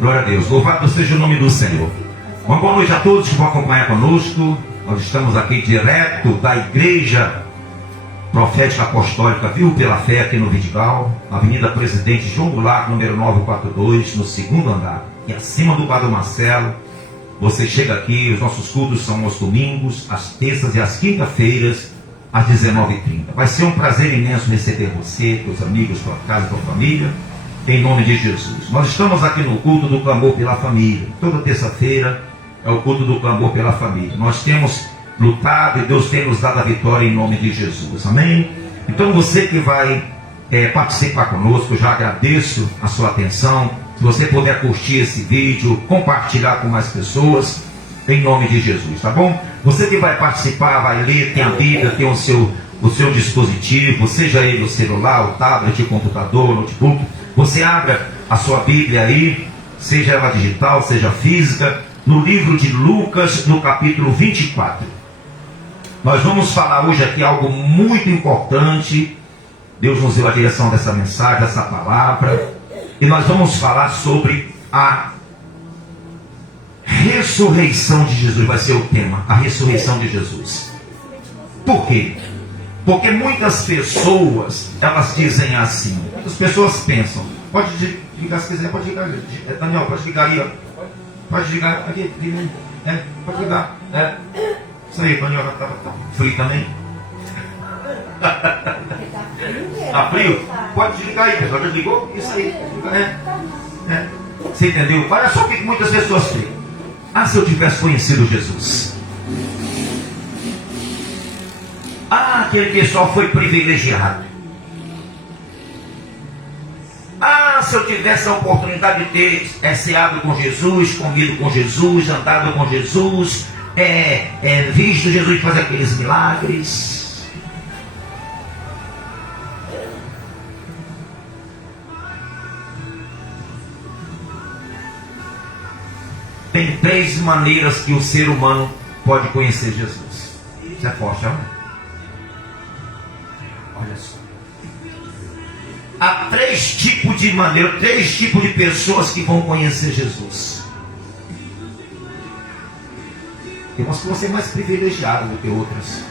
Glória a Deus. Louvado seja o nome do Senhor. Uma boa noite a todos que vão acompanhar conosco. Nós estamos aqui direto da Igreja Profética Apostólica Vivo pela Fé aqui no Vidigal, Avenida Presidente João Goulart, número 942, no segundo andar. E acima do Padre Marcelo, você chega aqui. Os nossos cultos são aos domingos, às terças e às quintas-feiras, às 19h30. Vai ser um prazer imenso receber você, teus amigos, tua casa, tua família, em nome de Jesus. Nós estamos aqui no culto do clamor pela família. Toda terça-feira é o culto do clamor pela família. Nós temos lutado e Deus tem nos dado a vitória em nome de Jesus. Amém? Então você que vai participar conosco, já agradeço a sua atenção. Se você puder curtir esse vídeo, compartilhar com mais pessoas, em nome de Jesus, tá bom? Você que vai participar, vai ler, tem a Bíblia, tem o seu dispositivo, seja ele o celular, o tablet, o computador, o notebook. Você abra a sua Bíblia aí, seja ela digital, seja física, no livro de Lucas, no capítulo 24. Nós vamos falar hoje aqui algo muito importante. Deus nos deu a direção dessa mensagem, dessa palavra. E nós vamos falar sobre a ressurreição de Jesus. Vai ser o tema, a ressurreição de Jesus. Por quê? Porque muitas pessoas, elas dizem assim. Muitas pessoas pensam. Pode ligar se quiser, pode ligar. Daniel, pode ligar aí, ó. Pode ligar aqui. Pode ligar. Isso aí, Daniel, tá frio também. Tá frio? Pode desligar aí, pessoal. Já ligou? Isso aí. Você entendeu? Olha só o que muitas pessoas têm. Se eu tivesse conhecido Jesus. Aquele pessoal foi privilegiado. Se eu tivesse a oportunidade de ter ceado com Jesus, comido com Jesus, andado com Jesus, visto Jesus fazer aqueles milagres. Tem 3 maneiras que o ser humano pode conhecer Jesus. Isso é forte, não? Olha só. Há 3 tipos de maneiras, 3 tipos de pessoas que vão conhecer Jesus. Tem umas que vão ser mais privilegiadas do que outras.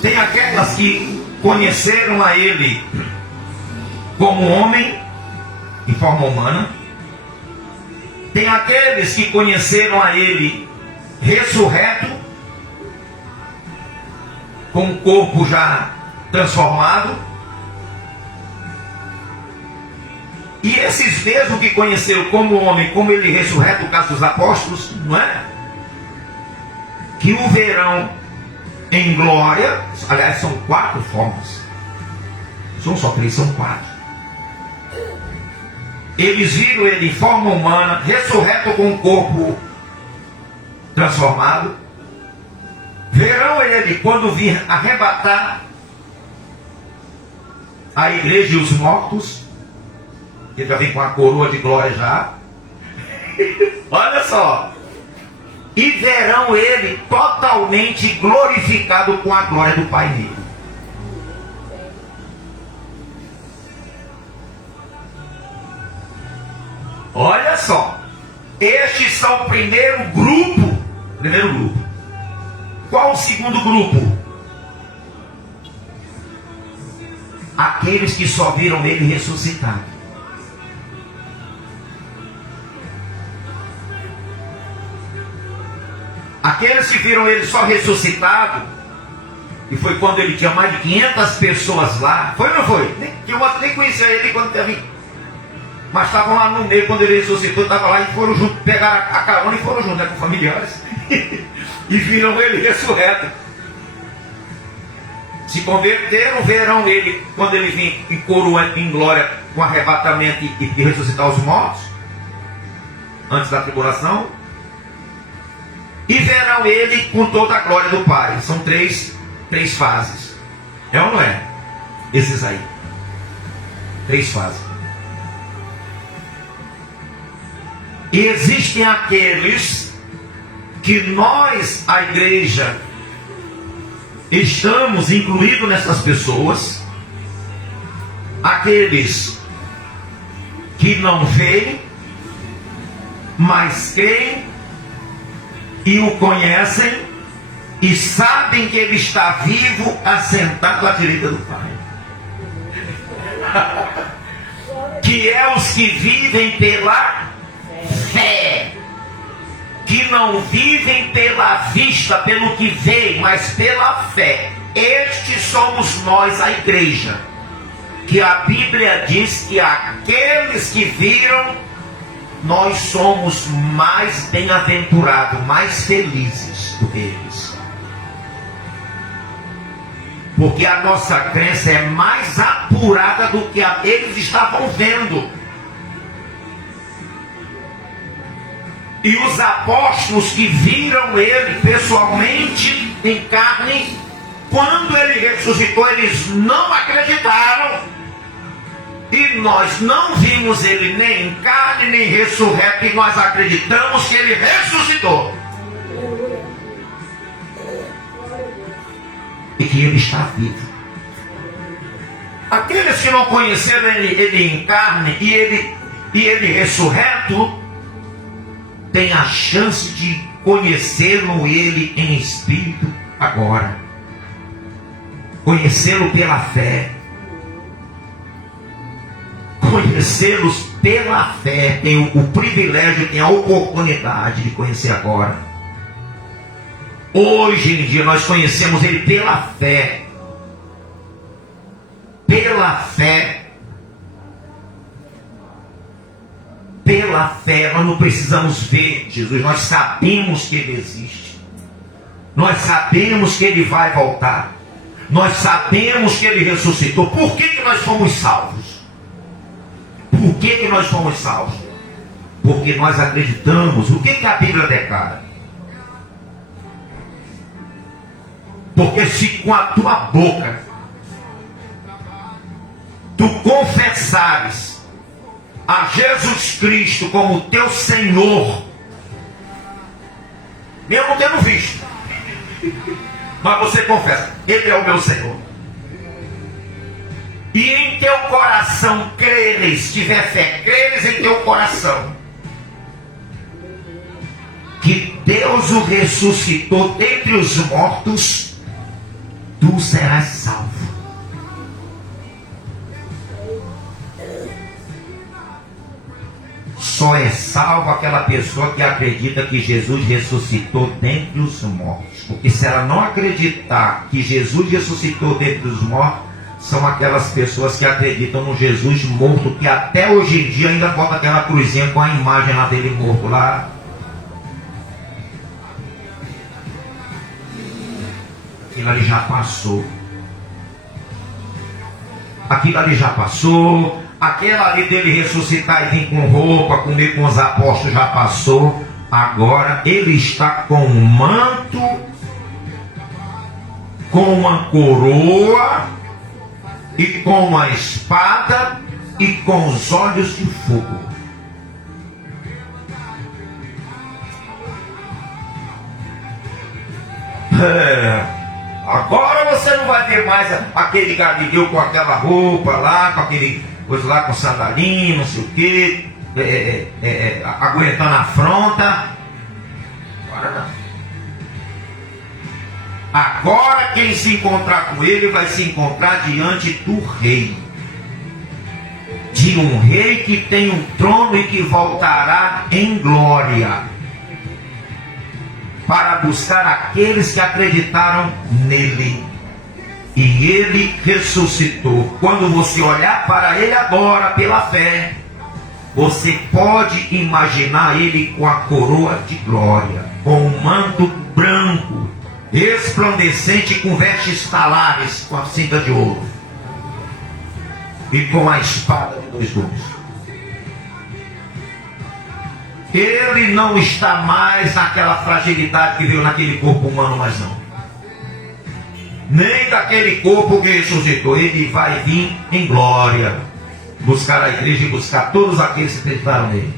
Tem aquelas que conheceram a Ele como homem, em forma humana. Tem aqueles que conheceram a Ele ressurreto, com o corpo já transformado. E esses mesmos que conheceram como homem, como Ele ressurreto, o caso dos apóstolos, não é? Que o verão em glória. Aliás, são 4 formas. São só 3, são 4. Eles viram Ele em forma humana, ressurreto com o corpo transformado. Verão Ele quando vir arrebatar a igreja e os mortos. Ele já vem com a coroa de glória já. Olha só. E verão Ele totalmente glorificado com a glória do Pai dele. Olha só, estes são o primeiro grupo. Qual o segundo grupo? Aqueles que só viram Ele ressuscitado. Aqueles que viram Ele só ressuscitado, e foi quando Ele tinha mais de 500 pessoas lá. Foi ou não foi? Nem conhecia Ele quando teve. Mas estavam lá no meio, quando Ele ressuscitou, estavam lá e foram juntos, pegaram a carona e foram juntos, com familiares. E viram Ele ressurreto. Se converteram, verão Ele, quando Ele vir em coroa, em glória, com arrebatamento e ressuscitar os mortos, antes da tribulação. E verão Ele com toda a glória do Pai. São 3 fases. É ou não é? Esses aí. 3 fases. E existem aqueles que nós, a igreja, estamos incluídos nessas pessoas, aqueles que não veem, mas creem e o conhecem e sabem que ele está vivo, assentado à direita do Pai. Que é os que vivem pela fé, que não vivem pela vista, pelo que veem, mas pela fé. Estes somos nós, a igreja, que a Bíblia diz que aqueles que viram, nós somos mais bem-aventurados, mais felizes do que eles. Porque a nossa crença é mais apurada do que eles estavam vendo. E os apóstolos que viram ele pessoalmente, em carne, quando ele ressuscitou, eles não acreditaram. E nós não vimos ele nem em carne, nem ressurreto, e nós acreditamos que ele ressuscitou. E que ele está vivo. Aqueles que não conheceram ele em carne e ele ressurreto, têm a chance de conhecê-lo ele em espírito agora. Conhecê-lo pela fé. Conhecê-los pela fé. Tem o privilégio, tem a oportunidade de conhecer agora. Hoje em dia nós conhecemos ele pela fé. Pela fé. Pela fé. Nós não precisamos ver Jesus. Nós sabemos que ele existe. Nós sabemos que ele vai voltar. Nós sabemos que ele ressuscitou. Por que nós fomos salvos? Por que nós fomos salvos? Porque nós acreditamos. O que a Bíblia declara? Porque se com a tua boca tu confessares a Jesus Cristo como teu Senhor, mesmo não tendo visto, mas você confessa, ele é o meu Senhor, e em teu coração creres, se tiver fé, creres em teu coração que Deus o ressuscitou dentre os mortos, tu serás salvo. Só é salvo aquela pessoa que acredita que Jesus ressuscitou dentre os mortos. Porque se ela não acreditar que Jesus ressuscitou dentre os mortos, são aquelas pessoas que acreditam no Jesus morto, que até hoje em dia ainda bota aquela cruzinha com a imagem lá dele morto lá. Aquilo ali já passou. Aquilo ali já passou. Aquela ali dele ressuscitar e vir com roupa, comer com os apóstolos já passou. Agora ele está com um manto, com uma coroa e com uma espada e com os olhos de fogo. Agora você não vai ver mais aquele Galileu com aquela roupa lá, com aquele coisa lá, com sandalinho, não sei o que, aguentando a afronta. Agora não. Agora quem se encontrar com ele vai se encontrar diante do rei. De um rei que tem um trono e que voltará em glória, para buscar aqueles que acreditaram nele. E ele ressuscitou. Quando você olhar para ele agora pela fé, você pode imaginar ele com a coroa de glória, com um manto branco, resplandecente, com vestes talares, com a cinta de ouro e com a espada de 2 gumes. Ele não está mais naquela fragilidade que veio naquele corpo humano, mas não. Nem daquele corpo que ressuscitou. Ele vai vir em glória, buscar a igreja e buscar todos aqueles que acreditaram nele.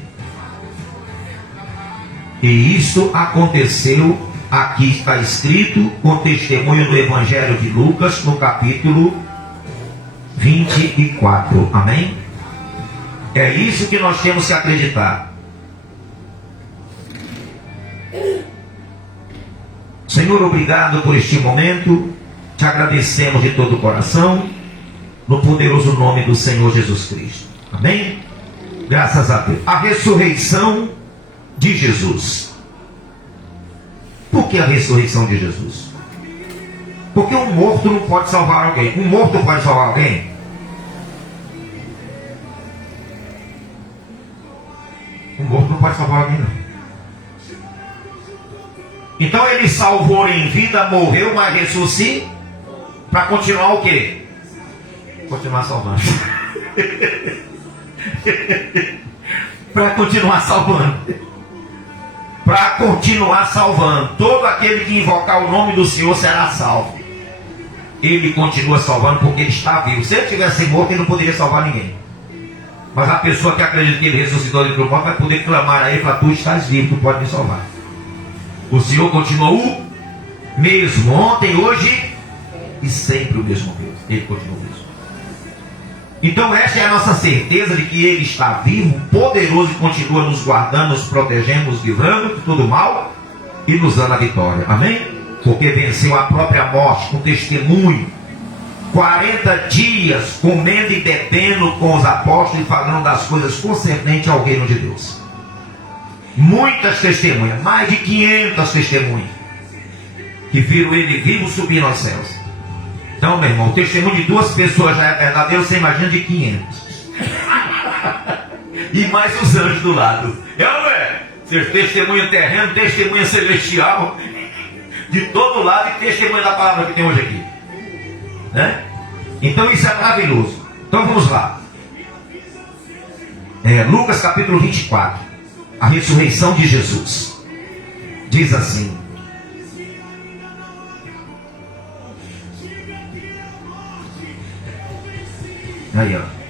E isso aconteceu, aqui está escrito, com testemunho do Evangelho de Lucas, no capítulo 24. Amém? É isso que nós temos que acreditar. Senhor, obrigado por este momento. Te agradecemos de todo o coração, no poderoso nome do Senhor Jesus Cristo. Amém? Graças a Deus. A ressurreição de Jesus. Por que a ressurreição de Jesus? Porque um morto não pode salvar alguém. Um morto pode salvar alguém? Um morto não pode salvar alguém, não. Então ele salvou em vida, morreu, mas ressuscitou para continuar o quê? Continuar salvando. Para continuar salvando. Para continuar salvando. Todo aquele que invocar o nome do Senhor será salvo. Ele continua salvando porque ele está vivo. Se ele tivesse morto, ele não poderia salvar ninguém. Mas a pessoa que acredita que ele ressuscitou de morto vai poder clamar a ele e falar: tu estás vivo, tu pode me salvar. O Senhor continua o mesmo, ontem, hoje e sempre o mesmo Deus. Ele continua o mesmo. Então esta é a nossa certeza de que Ele está vivo, poderoso, e continua nos guardando, nos protegendo, nos livrando de todo mal e nos dando a vitória. Amém? Porque venceu a própria morte com testemunho. 40 dias comendo e bebendo com os apóstolos e falando das coisas concernentes ao reino de Deus. Muitas testemunhas, mais de 500 testemunhas, que viram ele vivo subir aos céus. Então, meu irmão, o testemunho de 2 pessoas já é verdadeiro, você imagina de 500. E mais os anjos do lado. Não é? Testemunha terreno, testemunha celestial, de todo lado, e testemunha da palavra que tem hoje aqui. Né? Então isso é maravilhoso. Então vamos lá. Lucas capítulo 24. A ressurreição de Jesus. Diz assim: aí, ó.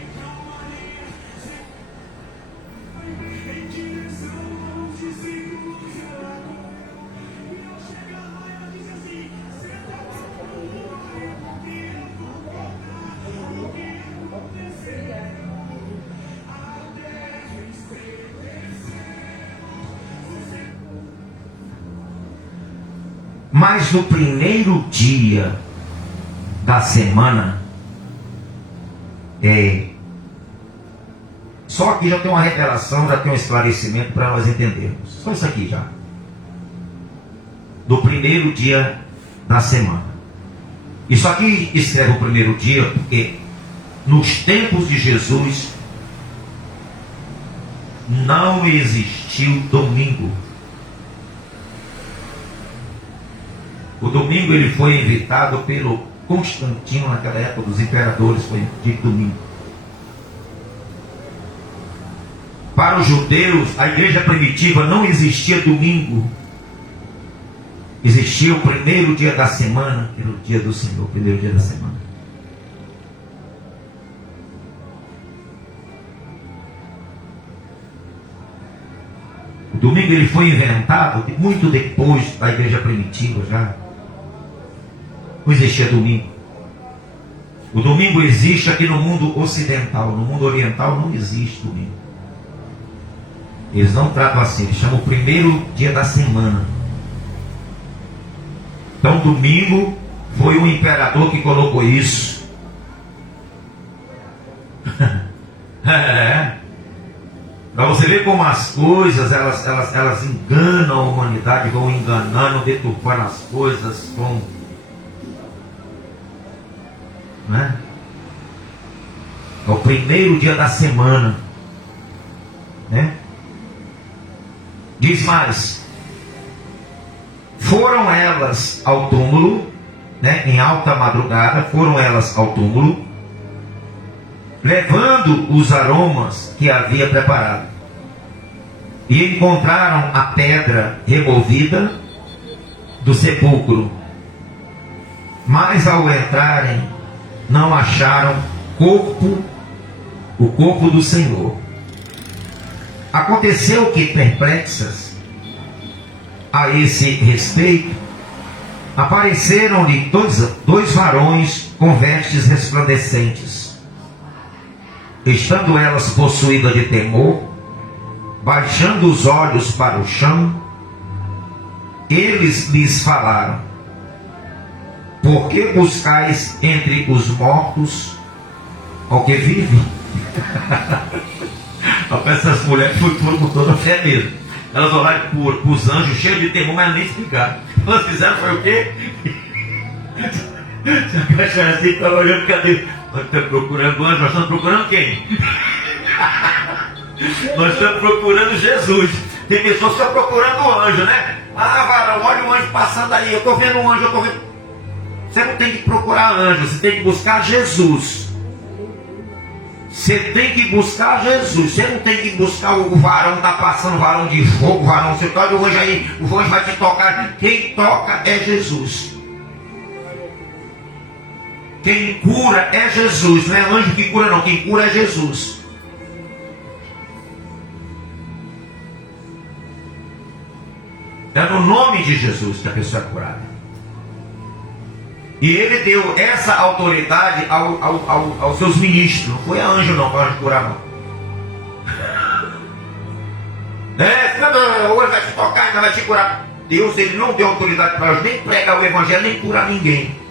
Mas no primeiro dia da semana, só aqui já tem uma revelação, já tem um esclarecimento para nós entendermos. Só isso aqui já. Do primeiro dia da semana. Isso aqui escreve o primeiro dia porque nos tempos de Jesus não existiu domingo. O domingo ele foi inventado pelo Constantino, naquela época dos imperadores, foi de domingo. Para os judeus, a igreja primitiva não existia domingo. Existia o primeiro dia da semana, que era o dia do Senhor, o primeiro dia da semana. O domingo ele foi inventado muito depois da igreja primitiva já. Não existia domingo. O domingo existe aqui no mundo ocidental. No mundo oriental não existe domingo. Eles não tratam assim. Eles chamam o primeiro dia da semana. Então domingo foi o imperador que colocou isso. Para você ver como as coisas elas enganam a humanidade, vão enganando, deturpando as coisas, vão. Né? É o primeiro dia da semana, né? Diz mais: foram elas ao túmulo, né? Em alta madrugada, foram elas ao túmulo, levando os aromas que havia preparado, e encontraram a pedra removida do sepulcro, mas ao entrarem não acharam o corpo do Senhor. Aconteceu que, perplexas a esse respeito, apareceram-lhe dois varões com vestes resplandecentes, Estando elas possuídas de temor, baixando os olhos para o chão, eles lhes falaram: por que buscais entre os mortos ao que vive? Essas mulheres foram com toda a fé mesmo. Elas olharam para os anjos cheios de temor, mas nem explicaram. Elas fizeram foi o quê? Se agacharam assim, estavam olhando, cadê? Nós estamos procurando anjo, nós estamos procurando quem? Nós estamos procurando Jesus. Tem pessoas que estão procurando o anjo, né? Ah, varão, olha o anjo passando aí, eu estou vendo um anjo, eu estou vendo. Você não tem que procurar anjo, você tem que buscar Jesus. Você tem que buscar Jesus. Você não tem que buscar o varão, está passando, varão de fogo, varão, você toca o anjo aí, o anjo vai te tocar. Quem toca é Jesus. Quem cura é Jesus, não é anjo que cura não, quem cura é Jesus. É no nome de Jesus que a pessoa é curada. E ele deu essa autoridade aos seus ministros. Não foi a anjo não, para anjo curar não. Hoje vai te tocar, ainda vai te curar. Deus, ele não deu autoridade para nós nem pregar o evangelho, nem curar ninguém.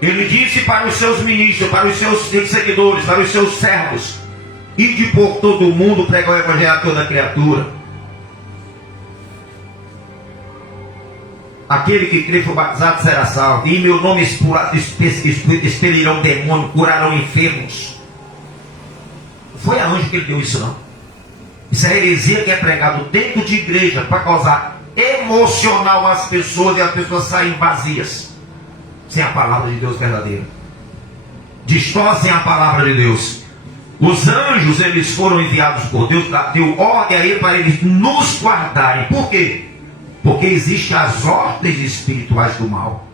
Ele disse para os seus ministros, para os seus seguidores, para os seus servos: ide por todo o mundo pregar o evangelho a toda criatura. Aquele que crê e for batizado será salvo. E em meu nome expelirão demônio, curarão enfermos. Não foi a anjo que ele deu isso não. Isso é heresia que é pregado dentro de igreja para causar emocional às pessoas e as pessoas saem vazias, sem a palavra de Deus verdadeira. Distorcem a palavra de Deus. Os anjos, eles foram enviados por Deus, deu ordem a ele para eles nos guardarem. Por quê? Porque existem as ordens espirituais do mal.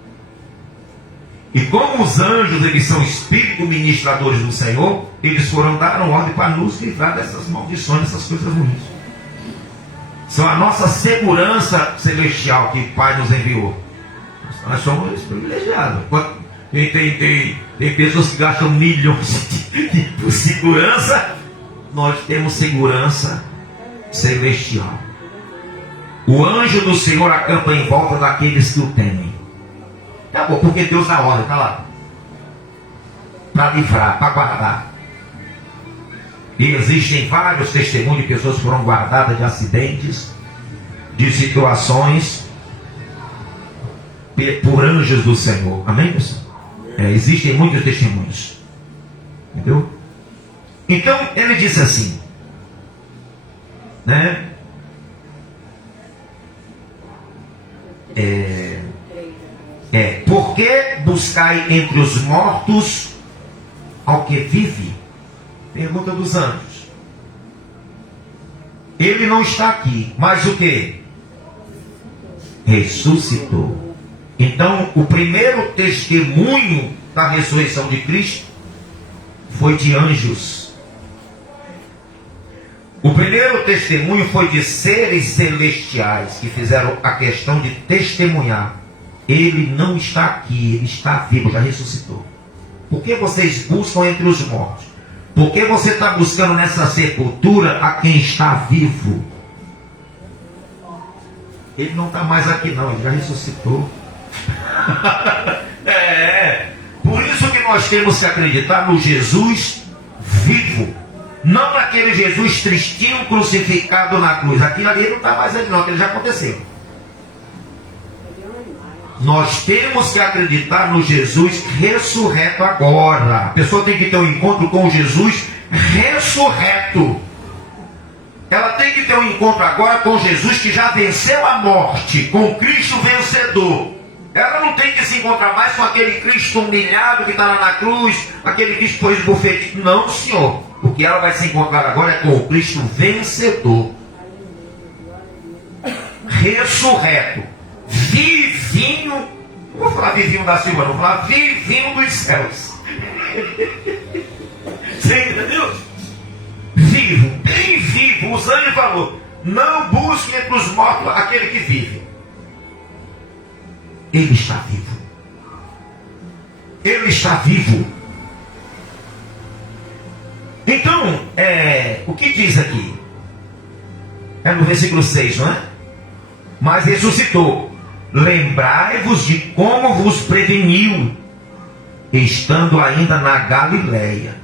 E como os anjos, eles são espíritos ministradores do Senhor, eles deram ordem para nos livrar dessas maldições, dessas coisas ruins. São a nossa segurança celestial que o Pai nos enviou. Nós somos privilegiados. Tem pessoas que gastam milhões por segurança. Nós temos segurança celestial. O anjo do Senhor acampa em volta daqueles que o temem. Tá bom, porque Deus dá ordem, tá lá. Para livrar, para guardar. E existem vários testemunhos de pessoas que foram guardadas de acidentes, de situações, por anjos do Senhor. Amém, pessoal? Existem muitos testemunhos. Entendeu? Então, ele disse assim, né? Por que buscai entre os mortos ao que vive? Pergunta dos anjos. Ele não está aqui, mas o que? Ressuscitou. Então, o primeiro testemunho da ressurreição de Cristo foi de anjos. O primeiro testemunho foi de seres celestiais que fizeram a questão de testemunhar. Ele não está aqui, ele está vivo, já ressuscitou. Por que vocês buscam entre os mortos? Por que você está buscando nessa sepultura a quem está vivo? Ele não está mais aqui não, ele já ressuscitou. Por isso que nós temos que acreditar no Jesus vivo. Não naquele Jesus tristinho crucificado na cruz. Aquilo ali não está mais ali não, aquilo já aconteceu. Nós temos que acreditar no Jesus ressurreto agora. A pessoa tem que ter um encontro com Jesus ressurreto. Ela tem que ter um encontro agora com Jesus que já venceu a morte, com Cristo vencedor. Ela não tem que se encontrar mais com aquele Cristo humilhado que está lá na cruz, aquele Cristo que foi esbofetido. Não, Senhor. O que ela vai se encontrar agora é com o Cristo vencedor, ressurreto, vivinho. Não vou falar vivinho da Silva, não vou falar vivinho dos céus. Você entendeu? Vivo, bem vivo. O anjo falou: não busque entre os mortos aquele que vive. Ele está vivo. Ele está vivo. Então, o que diz aqui? É no versículo 6, não é? Mas ressuscitou. Lembrai-vos de como vos preveniu, estando ainda na Galileia,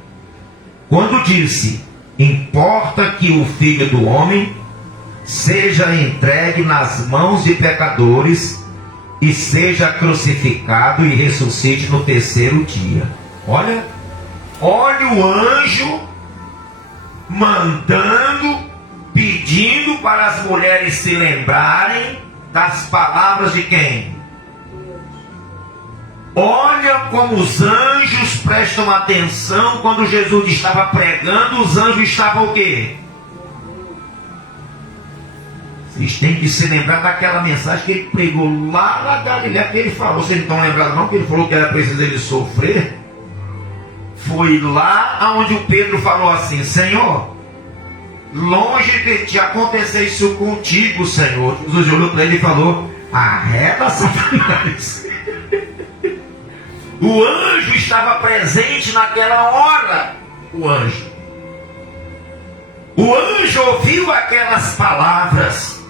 quando disse: importa que o Filho do Homem seja entregue nas mãos de pecadores e seja crucificado e ressuscite no terceiro dia. Olha o anjo mandando, pedindo para as mulheres se lembrarem das palavras de quem? Olha como os anjos prestam atenção quando Jesus estava pregando. Os anjos estavam o quê? Vocês têm que se lembrar daquela mensagem que ele pregou lá na Galileia, que ele falou. Vocês não estão lembrados não, que ele falou que era preciso ele sofrer? Foi lá onde o Pedro falou assim: Senhor, longe de te acontecer isso contigo, Senhor. Jesus olhou para ele e falou: arreda, Satanás. O anjo estava presente naquela hora. O anjo ouviu aquelas palavras.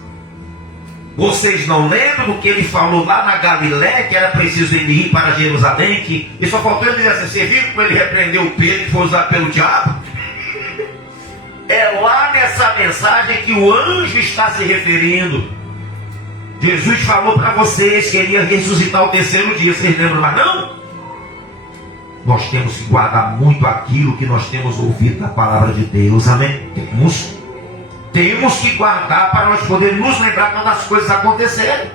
Vocês não lembram do que ele falou lá na Galiléia, que era preciso ele ir para Jerusalém, que e só faltou ele dizer assim: você viu como ele repreendeu o Pedro que foi usado pelo diabo? É lá nessa mensagem que o anjo está se referindo. Jesus falou para vocês que ele ia ressuscitar o terceiro dia. Vocês lembram mais não? Nós temos que guardar muito aquilo que nós temos ouvido da palavra de Deus. Amém? Temos que guardar para nós podermos nos lembrar quando as coisas acontecerem.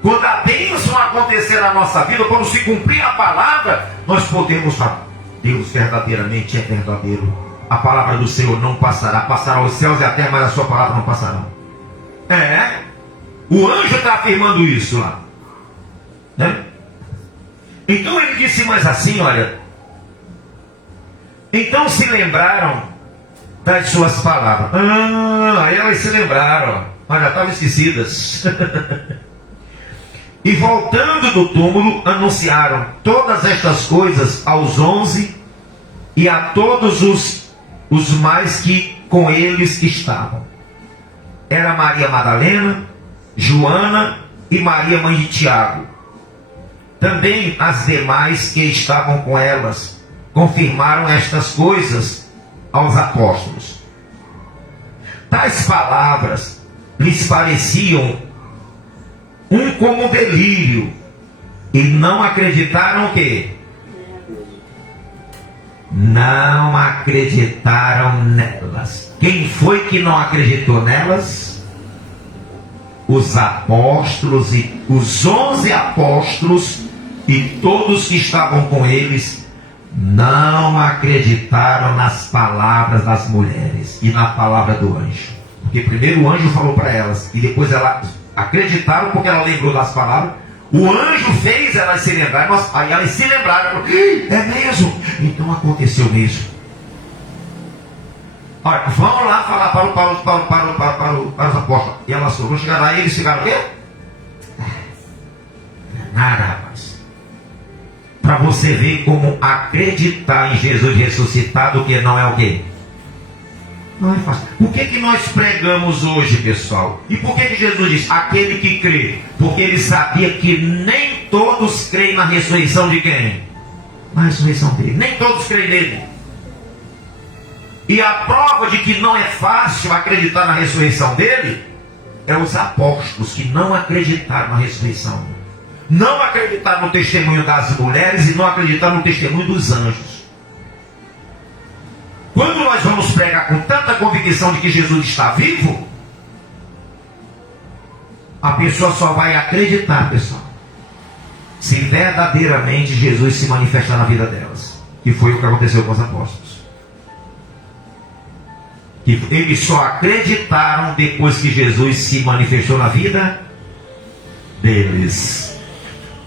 Quando a bênção acontecer na nossa vida, quando se cumprir a palavra, nós podemos falar: Deus verdadeiramente é verdadeiro. A palavra do Senhor não passará. Passará os céus e a terra, mas a sua palavra não passará. O anjo está afirmando isso lá, né? Então ele disse mais assim, olha: então se lembraram das suas palavras. Aí elas se lembraram, mas já estavam esquecidas. E voltando do túmulo, anunciaram todas estas coisas aos 11 e a todos os mais que com eles estavam. Era Maria Madalena, Joana e Maria, mãe de Tiago. Também as demais que estavam com elas confirmaram estas coisas aos apóstolos. Tais palavras lhes pareciam como um delírio, e não acreditaram que? Não acreditaram nelas. Quem foi que não acreditou nelas? Os apóstolos, e os 11 apóstolos e todos que estavam com eles não acreditaram nas palavras das mulheres e na palavra do anjo. Porque primeiro o anjo falou para elas e depois elas acreditaram porque ela lembrou das palavras. O anjo fez elas se lembrarem, aí elas se lembraram. É mesmo? Então aconteceu mesmo. Olha, vão lá falar para os apóstolos. E elas foram chegar lá e eles ficaram o quê? Nada, rapaz. Para você ver como acreditar em Jesus ressuscitado, que não é o quê? Não é fácil. Por que nós pregamos hoje, pessoal? E por que Jesus diz, aquele que crê? Porque ele sabia que nem todos creem na ressurreição de quem? Na ressurreição dele. Nem todos creem nele. E a prova de que não é fácil acreditar na ressurreição dele é os apóstolos que não acreditaram na ressurreição. Não acreditaram no testemunho das mulheres e não acreditaram no testemunho dos anjos. Quando nós vamos pregar com tanta convicção de que Jesus está vivo, a pessoa só vai acreditar, pessoal, se verdadeiramente Jesus se manifestar na vida delas. Que foi o que aconteceu com os apóstolos. Que eles só acreditaram depois que Jesus se manifestou na vida deles.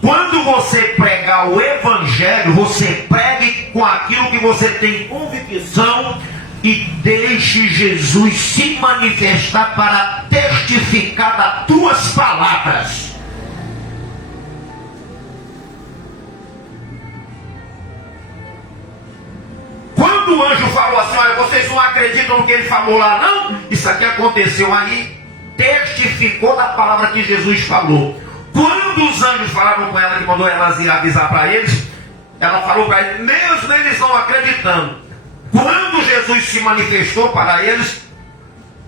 Quando você pregar o Evangelho, você pregue com aquilo que você tem convicção e deixe Jesus se manifestar para testificar das tuas palavras. quando o anjo falou assim, olha, vocês não acreditam no que ele falou lá, não? Isso aqui aconteceu aí, testificou da palavra que Jesus falou. Quando os anjos falaram com ela, que mandou elas ir avisar para eles, ela falou para eles, mesmo eles não acreditando. Quando Jesus se manifestou para eles,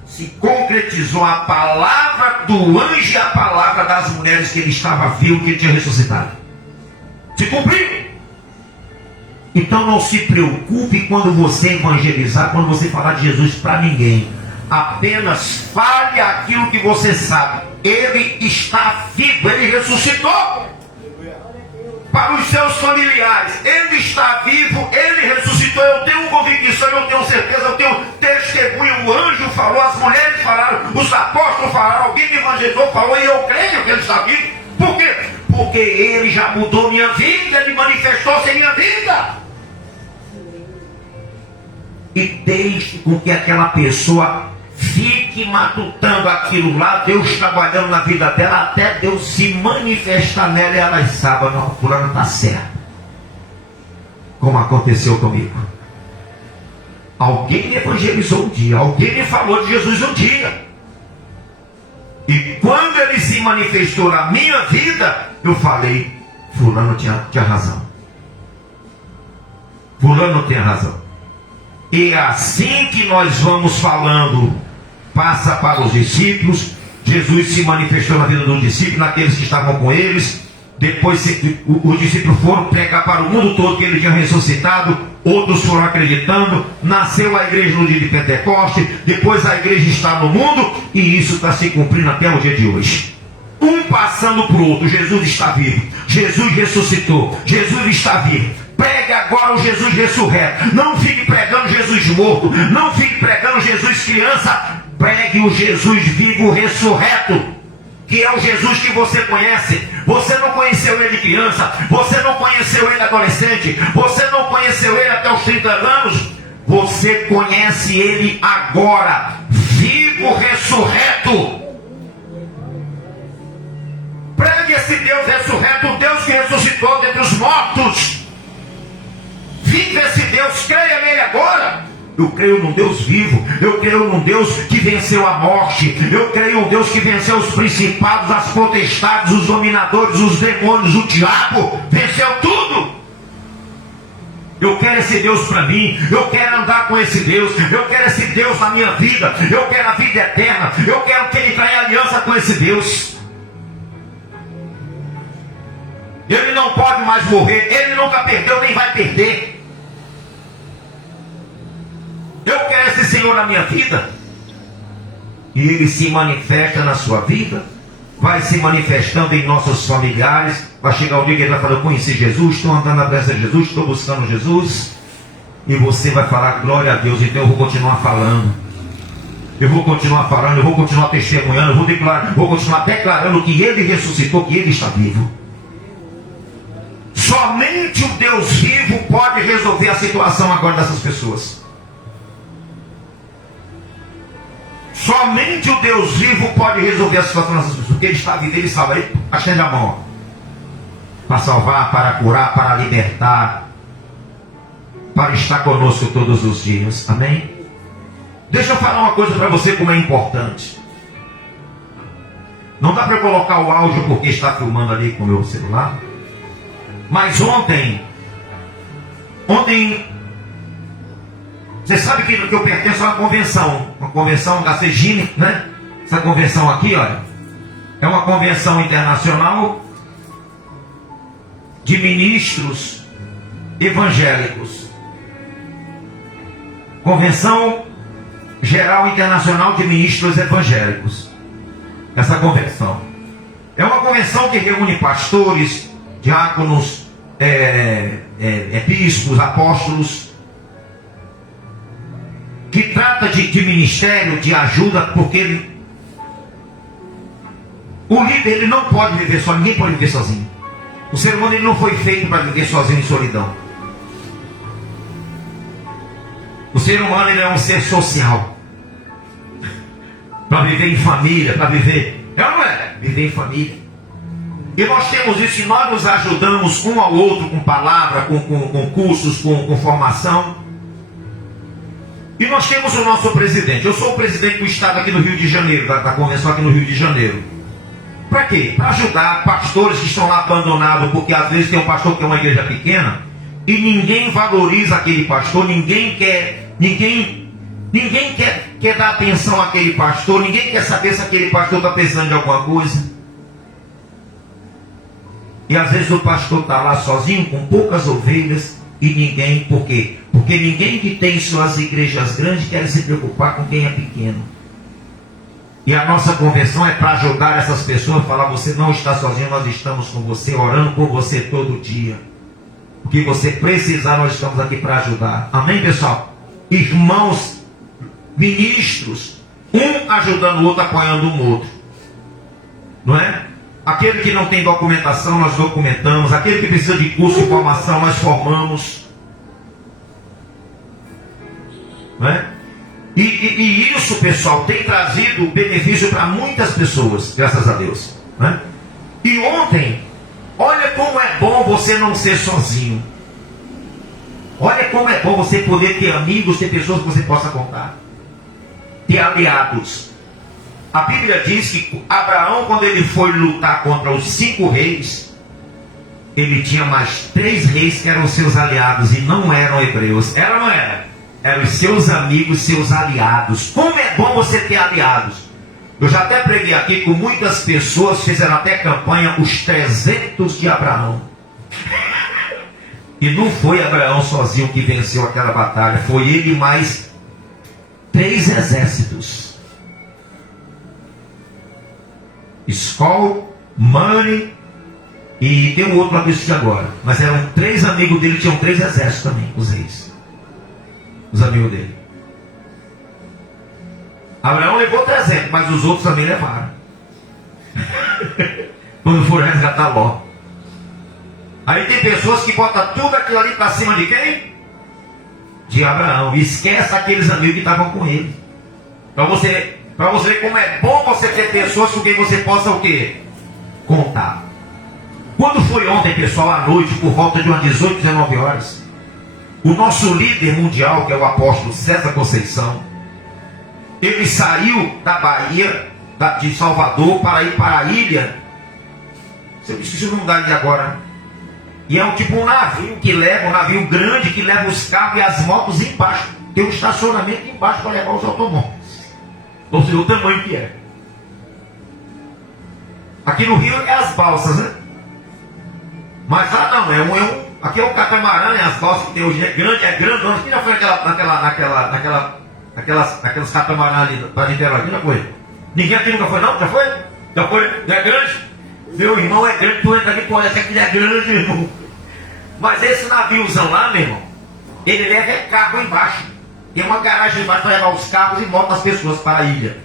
se concretizou a palavra do anjo e a palavra das mulheres que ele estava vivo, que ele tinha ressuscitado. Se cumpriu. Então não se preocupe quando você evangelizar, quando você falar de Jesus para ninguém. Apenas fale aquilo que você sabe. Ele está vivo, ele ressuscitou. Para os seus familiares, ele está vivo, ele ressuscitou. Eu tenho convicção, eu tenho certeza, eu tenho testemunho. O anjo falou, as mulheres falaram, os apóstolos falaram, alguém me evangelizou, falou, e eu creio que ele está vivo. Por quê? Porque ele já mudou minha vida, ele manifestou-se em minha vida. E deixe com que aquela pessoa fique matutando aquilo lá, Deus trabalhando na vida dela, até Deus se manifestar nela e ela sabe, não, o fulano está certo. Como aconteceu comigo. Alguém me evangelizou um dia, alguém me falou de Jesus um dia. E quando ele se manifestou na minha vida, eu falei, fulano tinha razão. Fulano tem razão. E é assim que nós vamos falando, passa para os discípulos. Jesus se manifestou na vida dos discípulos, naqueles que estavam com eles. Depois os discípulos foram pregar para o mundo todo que ele tinha ressuscitado. Outros foram acreditando. Nasceu a igreja no dia de Pentecostes. Depois a igreja está no mundo. E isso está se cumprindo até o dia de hoje. Um passando para o outro. Jesus está vivo. Jesus ressuscitou. Jesus está vivo. Pregue agora o Jesus ressurreto. Não fique pregando Jesus morto. Não fique pregando Jesus criança. Pregue o Jesus vivo ressurreto, que é o Jesus que você conhece. Você não conheceu ele criança. Você não conheceu ele adolescente. Você não conheceu ele até os 30 anos. Você conhece ele agora, vivo, ressurreto. Pregue esse Deus ressurreto, o Deus que ressuscitou dentre os mortos. Vive esse Deus, creia nele agora. Eu creio num Deus vivo. Eu creio num Deus que venceu a morte. Eu creio num Deus que venceu os principados, as potestades, os dominadores, os demônios, o diabo. Venceu tudo. Eu quero esse Deus para mim. Eu quero andar com esse Deus. Eu quero esse Deus na minha vida. Eu quero a vida eterna. Eu quero que ele traga aliança com esse Deus. Ele não pode mais morrer. Ele nunca perdeu, nem vai perder. Eu quero esse Senhor na minha vida. E ele se manifesta na sua vida. Vai se manifestando em nossos familiares. Vai chegar o dia que ele vai falar, eu conheci Jesus, estou andando atrás de Jesus, estou buscando Jesus. E você vai falar, glória a Deus. Então eu vou continuar falando. Eu vou continuar falando, eu vou continuar testemunhando, vou continuar declarando que ele ressuscitou, que ele está vivo. Somente o Deus vivo pode resolver a situação agora dessas pessoas. Somente o Deus vivo pode resolver a situação dessas pessoas. Porque ele está vivo, ele sabe. Aí, estende a mão. Para salvar, para curar, para libertar. Para estar conosco todos os dias. Amém? Deixa eu falar uma coisa para você como é importante. Não dá para colocar o áudio porque está filmando ali com o meu celular. Mas ontem, você sabe que eu pertenço a uma convenção da CEGIM, né? Essa convenção aqui, olha, é uma convenção internacional de ministros evangélicos. Convenção Geral Internacional de Ministros Evangélicos. Essa convenção é uma convenção que reúne pastores, diáconos, bispos, apóstolos, que trata de ministério, de ajuda, porque o líder ele não pode viver só, ninguém pode viver sozinho. O ser humano ele não foi feito para viver sozinho em solidão. O ser humano ele é um ser social, para viver em família, para viver, não é? Viver em família. E nós temos isso e nós nos ajudamos um ao outro com palavra, com cursos, com formação. E nós temos o nosso presidente. Eu sou o presidente do estado aqui no Rio de Janeiro, da convenção aqui no Rio de Janeiro. Para quê? Para ajudar pastores que estão lá abandonados, porque às vezes tem um pastor que tem uma igreja pequena e ninguém valoriza aquele pastor, ninguém quer dar atenção àquele pastor, ninguém quer saber se aquele pastor está precisando de alguma coisa. E às vezes o pastor está lá sozinho, com poucas ovelhas, e ninguém, por quê? Porque ninguém que tem suas igrejas grandes quer se preocupar com quem é pequeno. E a nossa convenção é para ajudar essas pessoas, falar: você não está sozinho, nós estamos com você, orando por você todo dia. O que você precisar, nós estamos aqui para ajudar. Amém, pessoal? Irmãos, ministros, um ajudando o outro, apoiando o outro. Não é? Aquele que não tem documentação, nós documentamos. Aquele que precisa de curso de formação, nós formamos. Não é? E isso, pessoal, tem trazido benefício para muitas pessoas, graças a Deus. Não é? E ontem, olha como é bom você não ser sozinho. Olha como é bom você poder ter amigos, ter pessoas que você possa contar. Ter aliados. A Bíblia diz que Abraão, quando ele foi lutar contra os 5 reis, ele tinha mais 3 reis que eram seus aliados e não eram hebreus. Era ou não era? Eram os seus amigos, seus aliados. Como é bom você ter aliados. Eu já até preguei aqui com muitas pessoas, fizeram até campanha, os 300 de Abraão. E não foi Abraão sozinho que venceu aquela batalha, foi ele mais 3 exércitos. Skol, Mani e tem um outro lá desse agora. Mas eram 3 amigos dele, tinham 3 exércitos também, os reis. Os amigos dele. Abraão levou 300, mas os outros também levaram. Quando foram resgatar Ló. Aí tem pessoas que botam tudo aquilo ali para cima de quem? De Abraão. E esquece aqueles amigos que estavam com ele. Para você ver como é bom você ter pessoas com quem você possa o quê? Contar. Quando foi ontem, pessoal, à noite, por volta de umas 18, 19 horas, o nosso líder mundial, que é o apóstolo César Conceição, ele saiu da Bahia, de Salvador, para ir para a ilha. Eu esqueci o nome da ilha agora. E é um navio que leva, um navio grande que leva os carros e as motos embaixo. Tem um estacionamento embaixo para levar os automóveis. Ou seja, o tamanho que é. Aqui no Rio é as balsas, né? Mas lá não, aqui é o catamarã, as balsas que tem hoje, é grande. Quem já foi naquelas catamarã ali para Niterói? Quem já foi? Ninguém aqui nunca foi, não? Já foi? Já foi? Não é grande? Meu irmão, é grande, tu entra ali, pô, esse aqui é grande, irmão. Mas esse naviozão lá, meu irmão, ele leva carro embaixo. Tem uma garagem embaixo para levar os carros e moto das pessoas para a ilha.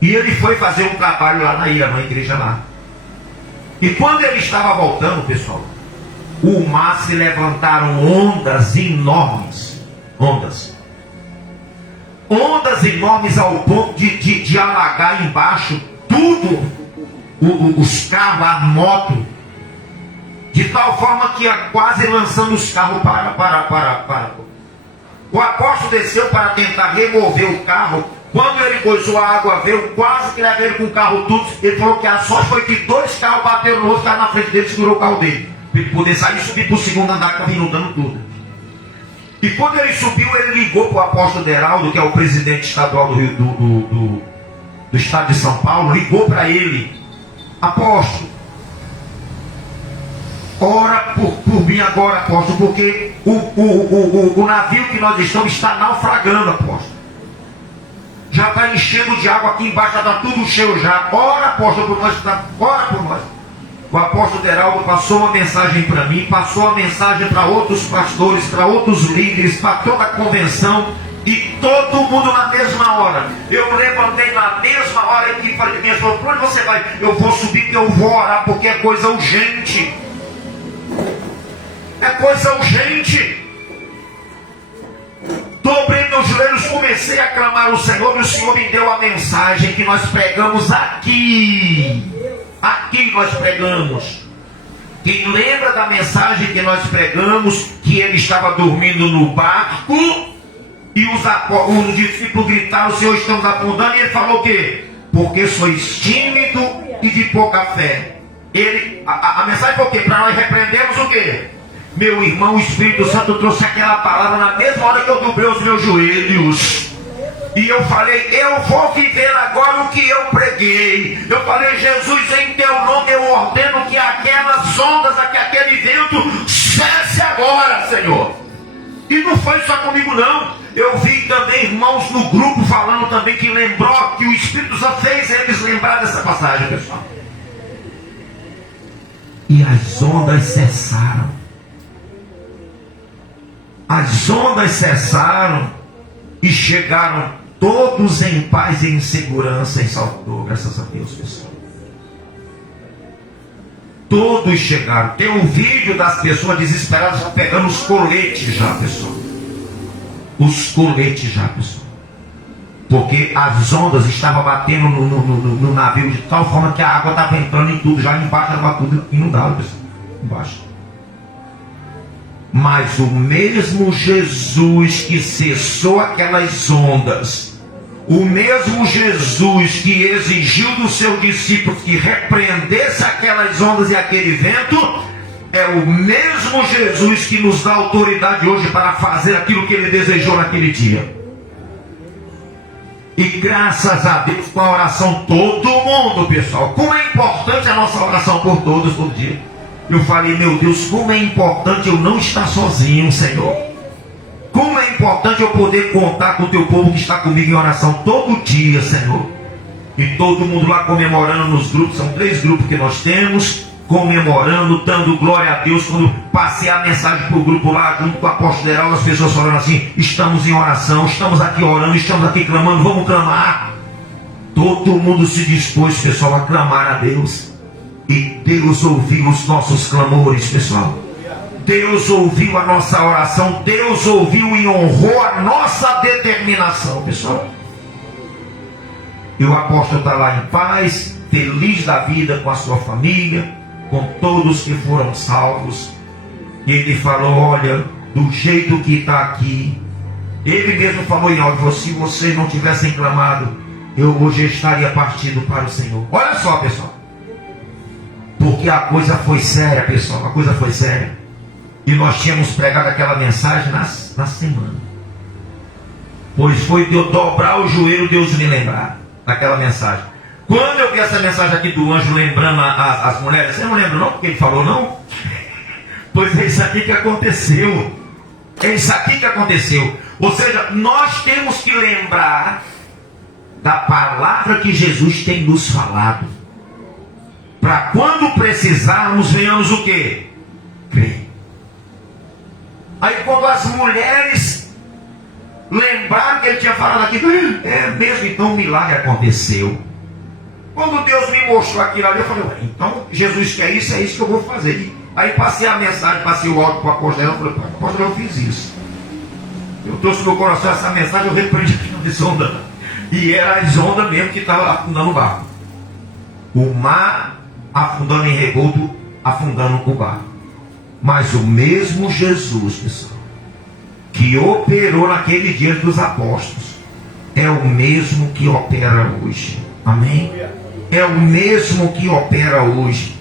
E ele foi fazer um trabalho lá na ilha, na igreja lá. E quando ele estava voltando, pessoal, o mar se levantaram ondas enormes. Ondas enormes ao ponto de alagar embaixo tudo, os carros, a moto, de tal forma que ia quase lançando os carros para. O apóstolo desceu para tentar remover o carro. Quando ele coisou, a água veio, quase que levou ele com o carro tudo. Ele falou que a sorte foi que 2 carros bateram no outro, ficaram na frente dele, segurou o carro dele, para ele poder sair e subir para o segundo andar, que estava inundando tudo. E quando ele subiu, ele ligou para o apóstolo Deraldo, que é o presidente estadual do estado de São Paulo, ligou para ele: apóstolo, ora por mim agora, apóstolo, porque o navio que nós estamos está naufragando, apóstolo. Já está enchendo de água aqui embaixo, já está tudo cheio já. Ora, apóstolo, por nós, ora por nós. O apóstolo Deraldo passou uma mensagem para mim, passou a mensagem para outros pastores, para outros líderes, para toda a convenção, e todo mundo na mesma hora. Eu levantei na mesma hora e falei: minha senhora, para onde você vai? Eu vou subir, que eu vou orar, porque é coisa urgente. É coisa urgente. Dobrei meus joelhos, comecei a clamar o Senhor, e o Senhor me deu a mensagem que nós pregamos aqui. Aqui nós pregamos Quem lembra da mensagem que nós pregamos, que ele estava dormindo no barco e os discípulos gritaram: Senhor, estamos afundando, e ele falou o quê? Porque sois tímido e de pouca fé. A mensagem foi o quê? Para nós repreendermos o quê? Meu irmão, o Espírito Santo trouxe aquela palavra na mesma hora que eu dobrei os meus joelhos. E eu falei: eu vou viver agora o que eu preguei. Eu falei: Jesus, em teu nome eu ordeno que aquelas ondas, aquele vento cesse agora, Senhor. E não foi só comigo não. Eu vi também irmãos no grupo falando também que lembrou, que o Espírito Santo fez eles lembrar dessa passagem, pessoal. E as ondas cessaram. As ondas cessaram e chegaram todos em paz e em segurança em Salvador, graças a Deus, pessoal. Todos chegaram. Tem um vídeo das pessoas desesperadas pegando os coletes já, pessoal. Os coletes já, pessoal. Porque as ondas estavam batendo no navio de tal forma que a água estava entrando em tudo, já embaixo estava tudo inundado, pessoal. Embaixo. Mas o mesmo Jesus que cessou aquelas ondas, o mesmo Jesus que exigiu dos seus discípulos que repreendesse aquelas ondas e aquele vento, é o mesmo Jesus que nos dá autoridade hoje para fazer aquilo que ele desejou naquele dia. E graças a Deus, com a oração, todo mundo, pessoal, como é importante a nossa oração por todos, todo dia. Eu falei: meu Deus, como é importante eu não estar sozinho, Senhor. Como é importante eu poder contar com o teu povo que está comigo em oração todo dia, Senhor. E todo mundo lá comemorando nos grupos, são 3 grupos que nós temos, comemorando, dando glória a Deus. Quando passei a mensagem para o grupo lá, junto com o apóstolo Heraldo, as pessoas falando assim: estamos em oração, estamos aqui orando, estamos aqui clamando, vamos clamar. Todo mundo se dispôs, pessoal, a clamar a Deus. E Deus ouviu os nossos clamores, pessoal. Deus ouviu a nossa oração. Deus ouviu e honrou a nossa determinação, pessoal. E o apóstolo está lá em paz, feliz da vida com a sua família, com todos que foram salvos. E ele falou: olha, do jeito que está aqui, ele mesmo falou em áudio: se vocês não tivessem clamado, eu hoje estaria partido para o Senhor. Olha só, pessoal. Porque a coisa foi séria, pessoal, a coisa foi séria. E nós tínhamos pregado aquela mensagem na semana. Pois foi de eu dobrar o joelho, Deus me lembrar daquela mensagem. Quando eu vi essa mensagem aqui do anjo lembrando as mulheres, você não lembra não? Porque ele falou não? Pois é isso aqui que aconteceu. É isso aqui que aconteceu. Ou seja, nós temos que lembrar da palavra que Jesus tem nos falado. Para quando precisarmos, venhamos o quê? Crer. Aí quando as mulheres lembraram que ele tinha falado aqui, é mesmo, então o milagre aconteceu. Quando Deus me mostrou aquilo ali, eu falei: então Jesus quer isso, é isso que eu vou fazer. Aí passei a mensagem, passei o áudio para o apóstolo, eu falei: apóstolo, eu fiz isso. Eu trouxe no meu coração essa mensagem, eu repreendi aquela onda. E era as ondas mesmo que estavam afundando o barco. O mar afundando em revolto, afundando o barco. Mas o mesmo Jesus, pessoal, que operou naquele dia dos apóstolos, é o mesmo que opera hoje. Amém? É o mesmo que opera hoje.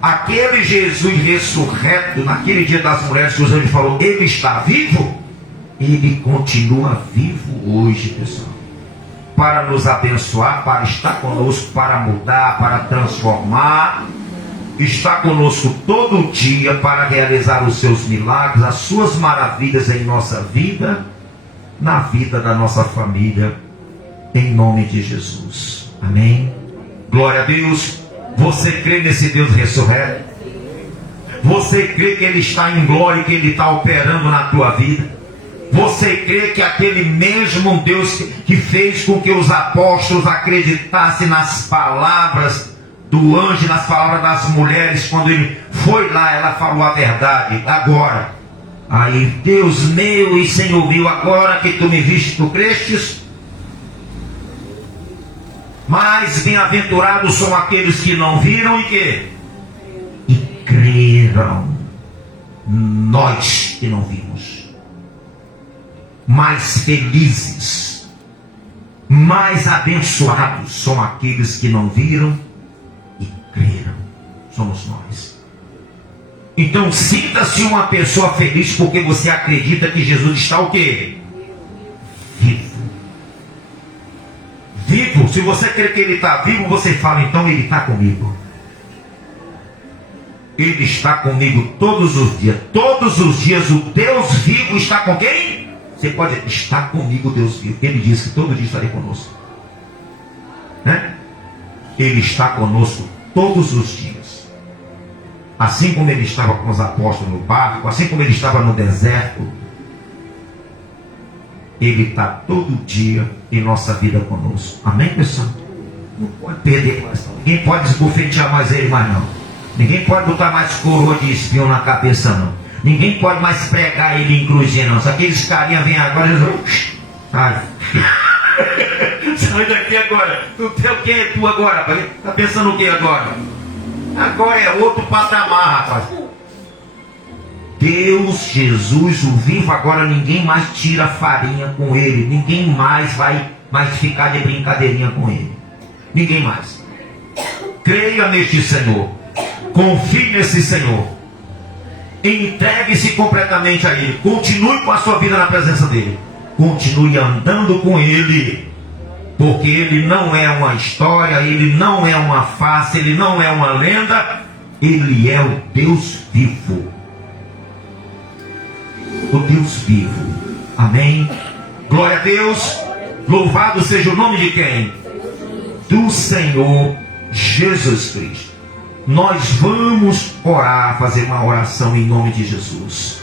Aquele Jesus ressurreto naquele dia das mulheres que o anjo falou: ele está vivo, ele continua vivo hoje, pessoal, para nos abençoar, para estar conosco, para mudar, para transformar. Está conosco todo dia para realizar os seus milagres, as suas maravilhas em nossa vida, na vida da nossa família, em nome de Jesus. Amém? Glória a Deus. Você crê nesse Deus ressurreto? Você crê que Ele está em glória e que Ele está operando na tua vida? Você crê que aquele mesmo Deus que fez com que os apóstolos acreditassem nas palavras do anjo, nas palavras das mulheres, quando ele foi lá, ela falou a verdade? Agora, aí, Deus meu e Senhor meu, agora que tu me viste, tu crestes? Mas bem-aventurados são aqueles que não viram e que? E creram. serão nós que não vimos. Mais felizes, mais abençoados são aqueles que não viram e creram. Somos nós. Então sinta-se uma pessoa feliz porque você acredita que Jesus está o quê? Vivo. Vivo. Se você crê que Ele está vivo, você fala, então Ele está comigo. Ele está comigo todos os dias. Todos os dias o Deus vivo está com quem? Você pode estar comigo, Deus vivo. Ele disse que todo dia estarei conosco. Né? Ele está conosco todos os dias. Assim como Ele estava com os apóstolos no barco, assim como Ele estava no deserto, Ele está todo dia em nossa vida conosco. Amém, pessoal? Não pode perder mais. Ninguém pode esbofetear mais Ele mais não. Ninguém pode botar mais coroa de espião na cabeça não. Ninguém pode mais pregar Ele em cruzinha não. Se aqueles carinha vêm agora, eles vão... Sai. Sai daqui agora. Tu tem o que é tu agora, rapaz? Tá pensando o que agora? Agora é outro patamar, rapaz. Deus, Jesus, o vivo, agora ninguém mais tira farinha com Ele. Ninguém mais vai ficar de brincadeirinha com Ele. Ninguém mais. Creia neste Senhor. Confie nesse Senhor. Entregue-se completamente a Ele. Continue com a sua vida na presença dEle. Continue andando com Ele. Porque Ele não é uma história, Ele não é uma farsa, Ele não é uma lenda. Ele é o Deus vivo. O Deus vivo. Amém. Glória a Deus. Louvado seja o nome de quem? Do Senhor Jesus Cristo. Nós vamos orar, fazer uma oração em nome de Jesus.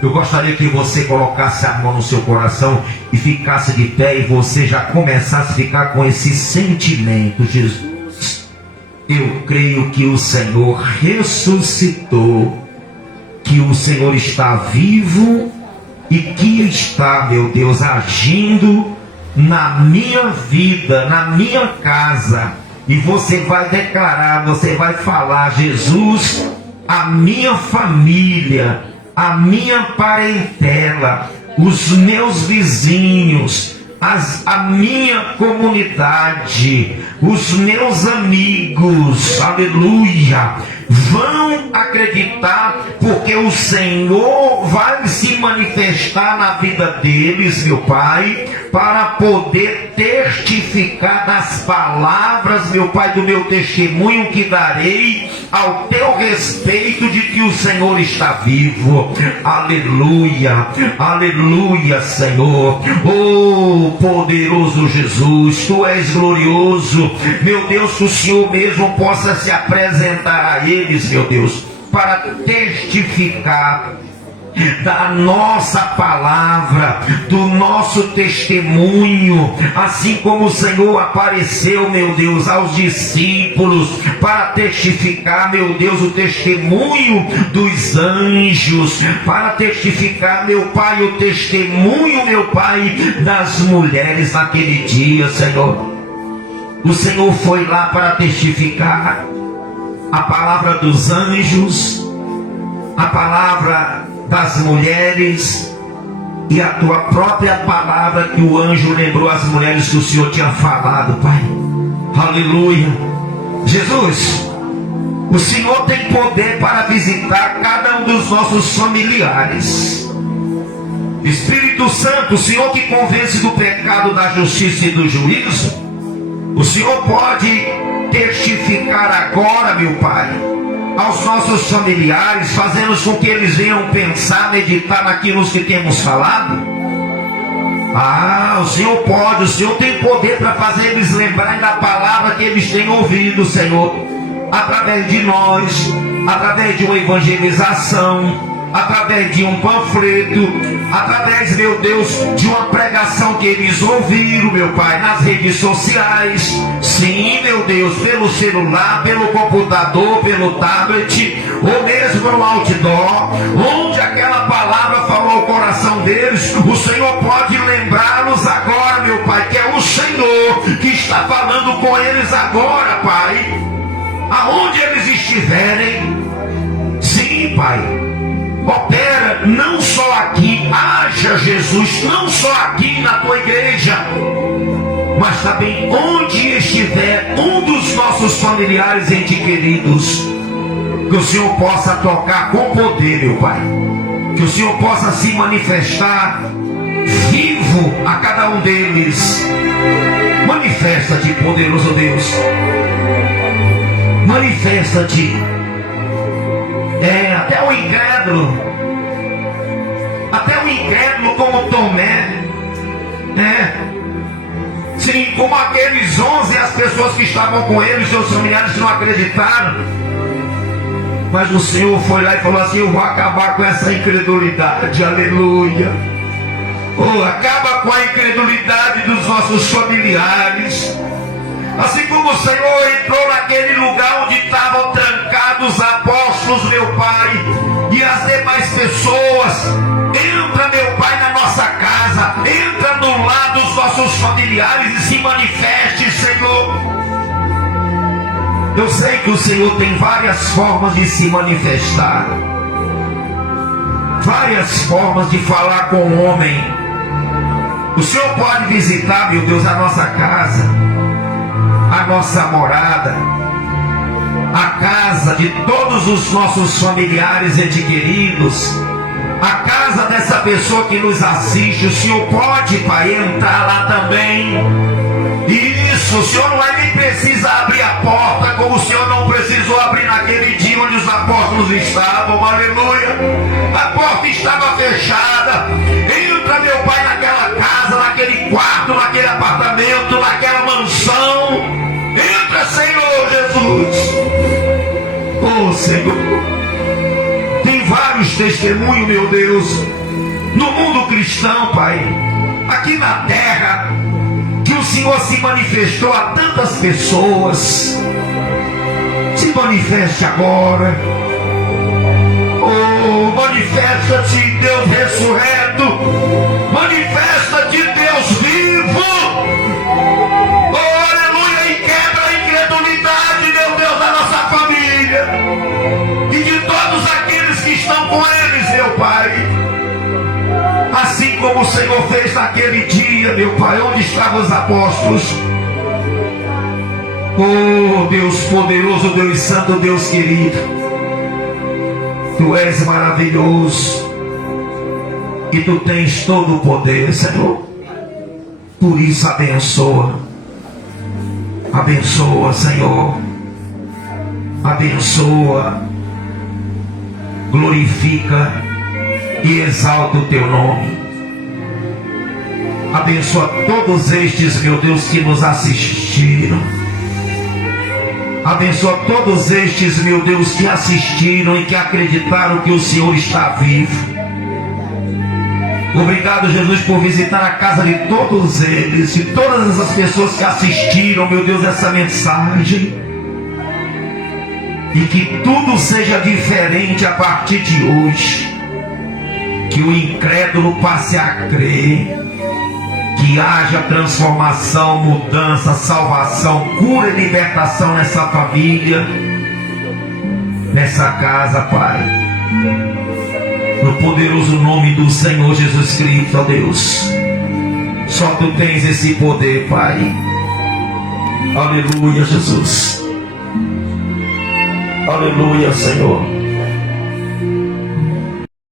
Eu gostaria que você colocasse a mão no seu coração e ficasse de pé e você já começasse a ficar com esse sentimento. Jesus, eu creio que o Senhor ressuscitou, que o Senhor está vivo e que está, meu Deus, agindo na minha vida, na minha casa. E você vai declarar, você vai falar: Jesus, a minha família, a minha parentela, os meus vizinhos, a minha comunidade, os meus amigos, aleluia, vão acreditar, porque o Senhor vai se manifestar na vida deles, meu Pai, para poder testificar das palavras, meu Pai, do meu testemunho que darei ao teu respeito de que o Senhor está vivo. Aleluia, aleluia, Senhor. Oh, poderoso Jesus, Tu és glorioso, meu Deus, que o Senhor mesmo possa se apresentar a eles, meu Deus, para testificar da nossa palavra, do nosso testemunho, assim como o Senhor apareceu, meu Deus, aos discípulos, para testificar, meu Deus, o testemunho dos anjos, para testificar, meu Pai, o testemunho, meu Pai, das mulheres naquele dia, Senhor. O Senhor foi lá para testificar a palavra dos anjos, a palavra das mulheres e a tua própria palavra, que o anjo lembrou às mulheres que o Senhor tinha falado, Pai. Aleluia. Jesus, o Senhor tem poder para visitar cada um dos nossos familiares. Espírito Santo, o Senhor que convence do pecado, da justiça e do juízo, o Senhor pode testificar agora, meu Pai, aos nossos familiares, fazendo com que eles venham pensar, meditar naquilo que temos falado. Ah, o Senhor pode, o Senhor tem poder para fazer eles lembrarem da palavra que eles têm ouvido, Senhor, através de nós, através de uma evangelização, através de um panfleto, através, meu Deus, de uma pregação que eles ouviram, meu Pai, nas redes sociais. Sim, meu Deus, pelo celular, pelo computador, pelo tablet, ou mesmo no outdoor, onde aquela palavra falou ao coração deles. O Senhor pode lembrá-los agora, meu Pai, que é o Senhor que está falando com eles agora, Pai, aonde eles estiverem. Sim, Pai. Opera não só aqui, haja Jesus, não só aqui na tua igreja, mas também onde estiver um dos nossos familiares ente queridos. Que o Senhor possa tocar com poder, meu Pai. Que o Senhor possa se manifestar vivo a cada um deles. Manifesta-te, poderoso Deus. Manifesta-te. Até o incrédulo como Tomé. Sim, como aqueles 11, as pessoas que estavam com ele, seus familiares que não acreditaram. Mas o Senhor foi lá e falou assim: eu vou acabar com essa incredulidade, aleluia. Acaba com a incredulidade dos nossos familiares. Assim como o Senhor entrou naquele lugar onde estavam trancados os apóstolos, meu Pai, e as demais pessoas. Entra, meu Pai, na nossa casa, entra no lar dos nossos familiares e se manifeste, Senhor. Eu sei que o Senhor tem várias formas de se manifestar, várias formas de falar com o homem. O Senhor pode visitar, meu Deus, a nossa casa, a nossa morada, a casa de todos os nossos familiares e queridos, a casa dessa pessoa que nos assiste. O Senhor pode, Pai, entrar lá também. Isso, o Senhor não nem precisa abrir a porta, como o Senhor não precisou abrir naquele dia onde os apóstolos estavam, aleluia. A porta estava fechada. Entra, meu Pai, naquela casa, naquele quarto, naquele apartamento, naquela mansão. Entra, Senhor Jesus. Senhor, tem vários testemunhos, meu Deus, no mundo cristão, Pai, aqui na terra, que o Senhor se manifestou a tantas pessoas. Se manifeste agora. Manifesta-te, Deus ressurreto. Manifesta-te, Deus vivo. Aleluia, e quebra a incredulidade, meu Deus, da nossa família e de todos aqueles que estão com eles, meu Pai. Assim como o Senhor fez naquele dia, meu Pai, onde estavam os apóstolos. Deus poderoso, Deus santo, Deus querido, Tu és maravilhoso e Tu tens todo o poder, Senhor. Por isso abençoa, Senhor, abençoa, glorifica e exalta o Teu nome. Abençoa todos estes, meu Deus, que nos assistiram. Abençoa todos estes, meu Deus, que assistiram e que acreditaram que o Senhor está vivo. Obrigado, Jesus, por visitar a casa de todos eles, de todas essas pessoas que assistiram, meu Deus, essa mensagem. E que tudo seja diferente a partir de hoje. Que o incrédulo passe a crer. Que haja transformação, mudança, salvação, cura e libertação nessa família, nessa casa, Pai. No poderoso nome do Senhor Jesus Cristo, ó Deus. Só Tu tens esse poder, Pai. Aleluia, Jesus. Aleluia, Senhor.